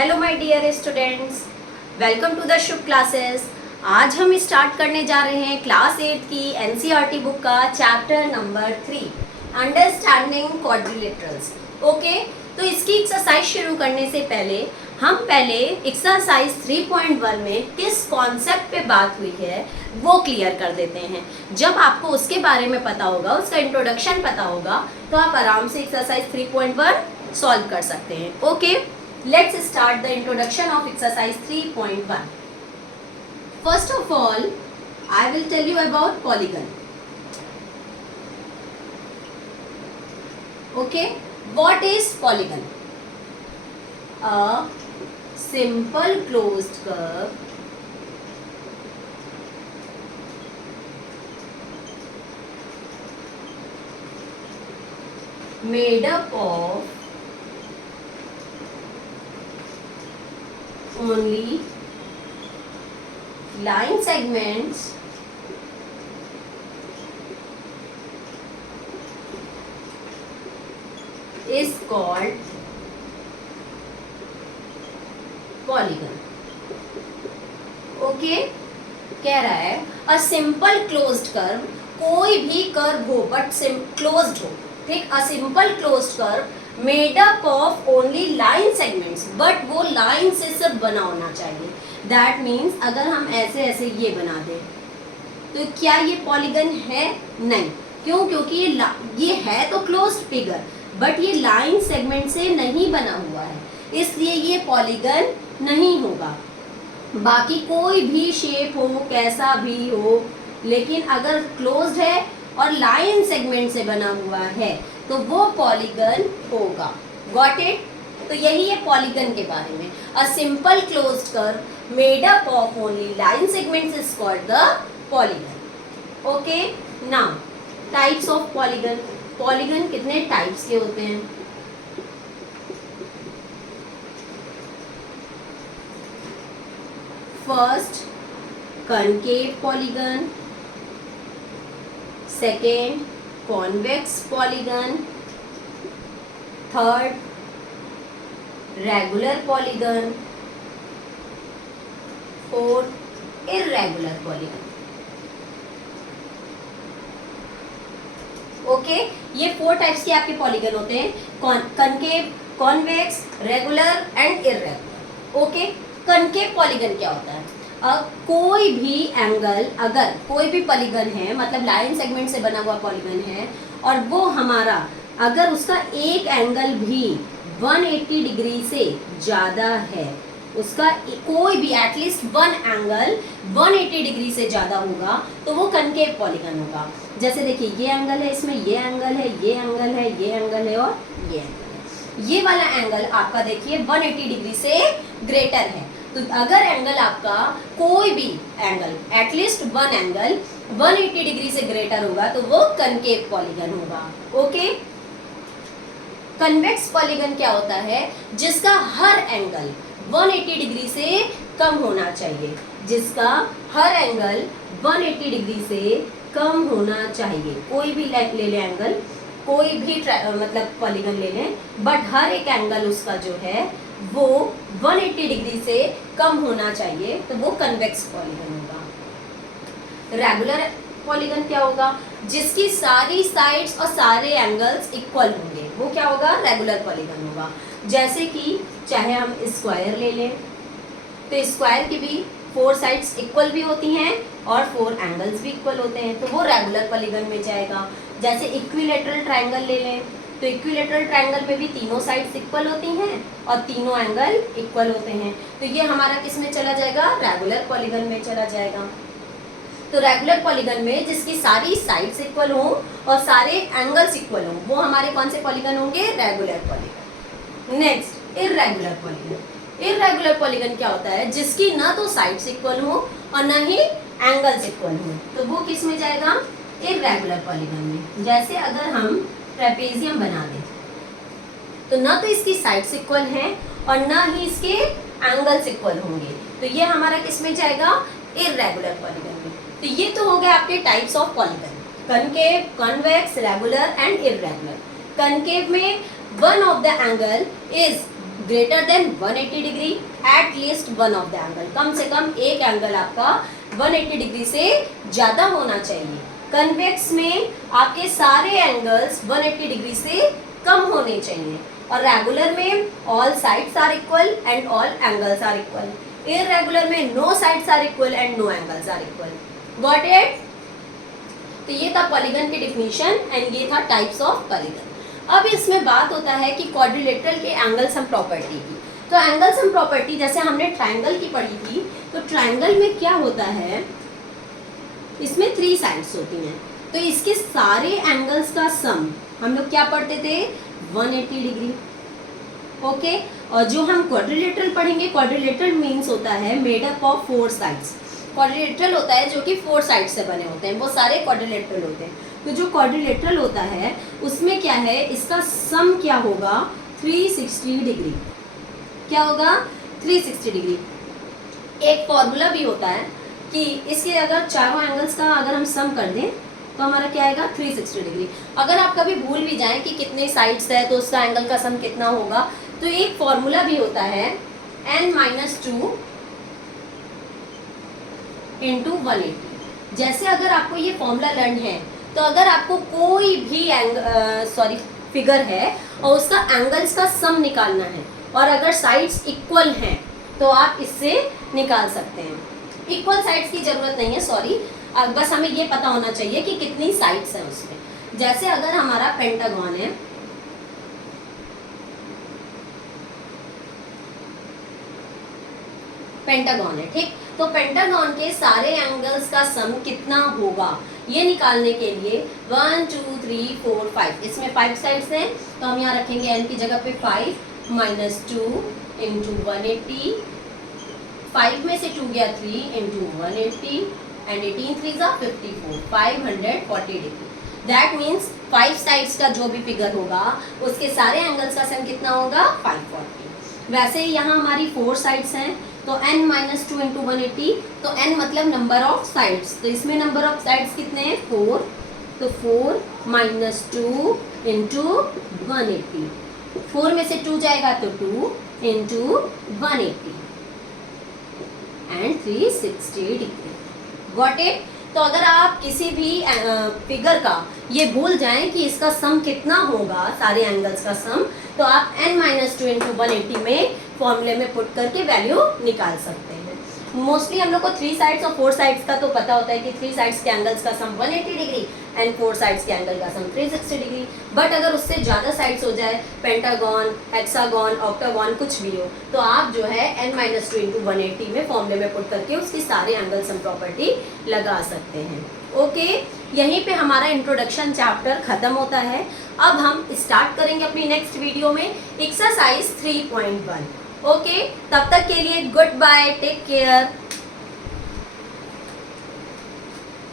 Hello my dear students, welcome to the Shubh classes. आज हम start करने जा रहे हैं क्लास 8 की एनसीईआरटी बुक का chapter number 3 understanding quadrilaterals. Okay, तो इसकी एक्सरसाइज शुरू करने से पहले एक्सरसाइज 3.1 में किस कॉन्सेप्ट पे बात हुई है वो क्लियर कर देते हैं। जब आपको उसके बारे में पता होगा, उसका इंट्रोडक्शन पता होगा, तो आप आराम से एक्सरसाइज 3.1 सॉल्व कर सकते हैं। Okay, let's start the introduction of exercise 3.1. First of all, I will tell you about polygon. Okay, what is polygon? A simple closed curve made up of only line segments is called polygon. Okay, कह रहा है a simple closed curve, कोई भी curve हो but closed हो, ठीक। A simple closed curve made up of only line segments, but वो line से सिर्फ बना होना चाहिए। दैट मीन्स अगर हम ऐसे ऐसे ये बना दें तो क्या ये पॉलीगन है? नहीं। क्यों? क्योंकि ये है तो क्लोज्ड फिगर, बट ये लाइन सेगमेंट से नहीं बना हुआ है, इसलिए ये पॉलीगन नहीं होगा। बाकी कोई भी शेप हो, कैसा भी हो, लेकिन अगर क्लोज्ड है और लाइन सेगमेंट से बना हुआ है तो वो पॉलीगन होगा। Got it? तो यही है पॉलीगन के बारे में। A simple closed curve made up of only line segments is called the polygon. Okay, now types of polygon. Polygon कितने टाइप्स के होते हैं? First, concave polygon. Second, convex polygon. Third, regular polygon. Fourth, irregular polygon. Okay, ये 4 types के आपके polygon होते हैं, concave, convex, regular and irregular. Okay, concave polygon क्या होता है? कोई भी एंगल, अगर कोई भी पॉलीगन है, मतलब लाइन सेगमेंट से बना हुआ पॉलीगन है, और वो हमारा अगर उसका एक एंगल भी 180 डिग्री से ज़्यादा है, उसका कोई भी एटलीस्ट वन एंगल 180 डिग्री से ज़्यादा होगा तो वो कनकेव पॉलीगन होगा। जैसे देखिए, ये एंगल है, इसमें ये एंगल है, ये एंगल है, ये एंगल है और ये एंगल है। ये वाला एंगल आपका देखिए 180 डिग्री से ग्रेटर है, तो अगर एंगल आपका कोई भी angle at least one angle 180 degree से ग्रेटर होगा तो वो कनकेव पॉलीगन होगा। ओके, कन्वेक्स पॉलीगन क्या होता है? जिसका हर एंगल 180 डिग्री से कम होना चाहिए, जिसका हर एंगल 180 डिग्री से कम होना चाहिए। कोई भी ले लें एंगल, कोई भी मतलब पॉलीगन ले लें, बट हर एक एंगल उसका जो है वो 180 डिग्री से कम होना चाहिए, तो वो कन्वेक्स पॉलीगन होगा। रेगुलर पॉलीगन क्या होगा? जिसकी सारी साइड्स और सारे एंगल्स इक्वल होंगे, वो क्या होगा? रेगुलर पॉलीगन होगा। जैसे कि चाहे हम स्क्वायर ले लें, तो स्क्वायर की भी 4 साइड्स इक्वल भी होती हैं और 4 एंगल्स भी इक्वल होते हैं, तो वो रेगुलर पॉलीगन में जाएगा। जैसे इक्विलेटरल ट्रायंगल ले लें, तो इक्विलेटरल ट्रायंगल में भी तीनों साइड्स इक्वल होती हैं और तीनों एंगल इक्वल होते हैं, तो ये हमारा किस में चला जाएगा? रेगुलर पॉलीगन में चला जाएगा। तो रेगुलर पॉलीगन में जिसकी सारी साइड्स इक्वल हों और सारे एंगल्स इक्वल हों, वो हमारे कौन से पॉलीगन होंगे? Regular polygon. Next, irregular polygon. Irregular polygon क्या होता है? जिसकी ना तो साइड्स इक्वल हो और ना ही एंगल्स इक्वल हो, तो वो किस में जाएगा? इर्रेगुलर पॉलीगन में। जैसे अगर हम ट्रेपेजियम बना दें, तो ना तो इसकी साइड्स इक्वल हैं और ना ही इसके एंगल्स इक्वल होंगे, तो ये हमारा किस में जाएगा? इर्रेगुलर पॉलीगन में। तो ये तो हो गए आपके types of polygon, concave, convex, regular and irregular. Concave में one of the angle is greater than 180 degree, at least one of the angle, कम से कम एक एंगल आपका 180 डिग्री से ज़्यादा होना चाहिए। कन्वेक्स में आपके सारे एंगल्स 180 डिग्री से कम होने चाहिए, और रेगुलर में all sides are equal and all angles are equal. Irregular में no sides are equal and no angles are equal. Got it? तो ये था पॉलीगन की डिफिनीशन एंड ये था टाइप्स ऑफ पॉलीगन। अब इसमें बात होता है कि क्वाड्रिलेटरल के एंगल सम प्रॉपर्टी की। तो एंगल सम प्रॉपर्टी जैसे हमने ट्रायंगल की पढ़ी थी, तो ट्रायंगल में क्या होता है, इसमें 3 साइड्स होती हैं, तो इसके सारे एंगल्स का सम हम लोग क्या पढ़ते थे, 180 डिग्री। ओके, और जो हम क्वाड्रिलेटरल पढ़ेंगे, क्वाड्रिलेटरल मीन्स होता है made up of 4 sides. Quadrilateral होता है जो कि 4 साइड से बने होते हैं, वो सारे क्वाड्रिलेटरल होते हैं। तो जो क्वाड्रिलेटरल होता है उसमें क्या है, इसका सम क्या होगा, 360 डिग्री। क्या होगा, 360 डिग्री। एक फॉर्मूला भी होता है कि इसके अगर चारों एंगल्स का अगर हम सम कर दें तो हमारा क्या आएगा, 360 डिग्री। अगर आप कभी भूल भी जाएं कि कितने साइड्स है तो उसका एंगल का सम कितना होगा, तो एक फॉर्मूला भी होता है n-2 इंटू 180। जैसे अगर आपको ये फॉर्मूला लर्न है, तो अगर आपको कोई भी फिगर है और उसका एंगल्स का सम निकालना है और अगर साइड्स इक्वल हैं तो आप इससे निकाल सकते हैं। इक्वल साइड्स की जरूरत नहीं है, सॉरी, बस हमें ये पता होना चाहिए कि कितनी साइड्स हैं उसमें। जैसे अगर हमारा पेंटागन है, पेंटागन है, ठीक, तो पेंटागन के सारे एंगल्स का सम कितना होगा ये निकालने के लिए 1 2 3 4 5, इसमें 5 साइड्स हैं, तो हम यहाँ रखेंगे n की जगह पे 5 माइनस 2 इंटू 180, 5 में से 2 गया 3 इंटू 180 एंड 18 3 जा 54, 540 डिग्री। दैट मीन्स 5 साइड्स का जो भी फिगर होगा उसके सारे एंगल्स का सम कितना होगा, 540। वैसे ही यहाँ हमारी 4 साइड्स हैं, तो n माइनस 2 इंटू 180, तो n मतलब नंबर ऑफ साइड्स, तो इसमें नंबर ऑफ साइड्स कितने हैं, 4, तो 4 माइनस 2 इंटू 180, 4 में से 2 जाएगा तो 2 into 180 and 360 degree. Got it? तो अगर आप किसी भी फिगर का ये भूल जाएं कि इसका सम कितना होगा, सारे एंगल्स का सम, तो आप n-2 इंटू 180 में फॉर्मूले में पुट करके वैल्यू निकाल सकते हैं। मोस्टली हम लोग को 3 साइड्स और 4 साइड्स का तो पता होता है कि 3 साइड्स के एंगल्स का सम 180 डिग्री एंड 4 साइड्स के एंगल का सम 360 डिग्री। बट अगर उससे ज़्यादा साइड्स हो जाए, पेंटागन, हेक्सागन, ऑक्टागन, कुछ भी हो, तो आप जो है n-2 इंटू 180 में फॉर्मूले में पुट करके उसकी सारे एंगल सम प्रॉपर्टी लगा सकते हैं। ओके, यहीं पे हमारा इंट्रोडक्शन चैप्टर खत्म होता है। अब हम स्टार्ट करेंगे अपनी नेक्स्ट वीडियो में एक्सरसाइज 3.1। ओके, तब तक के लिए गुड बाय, टेक केयर।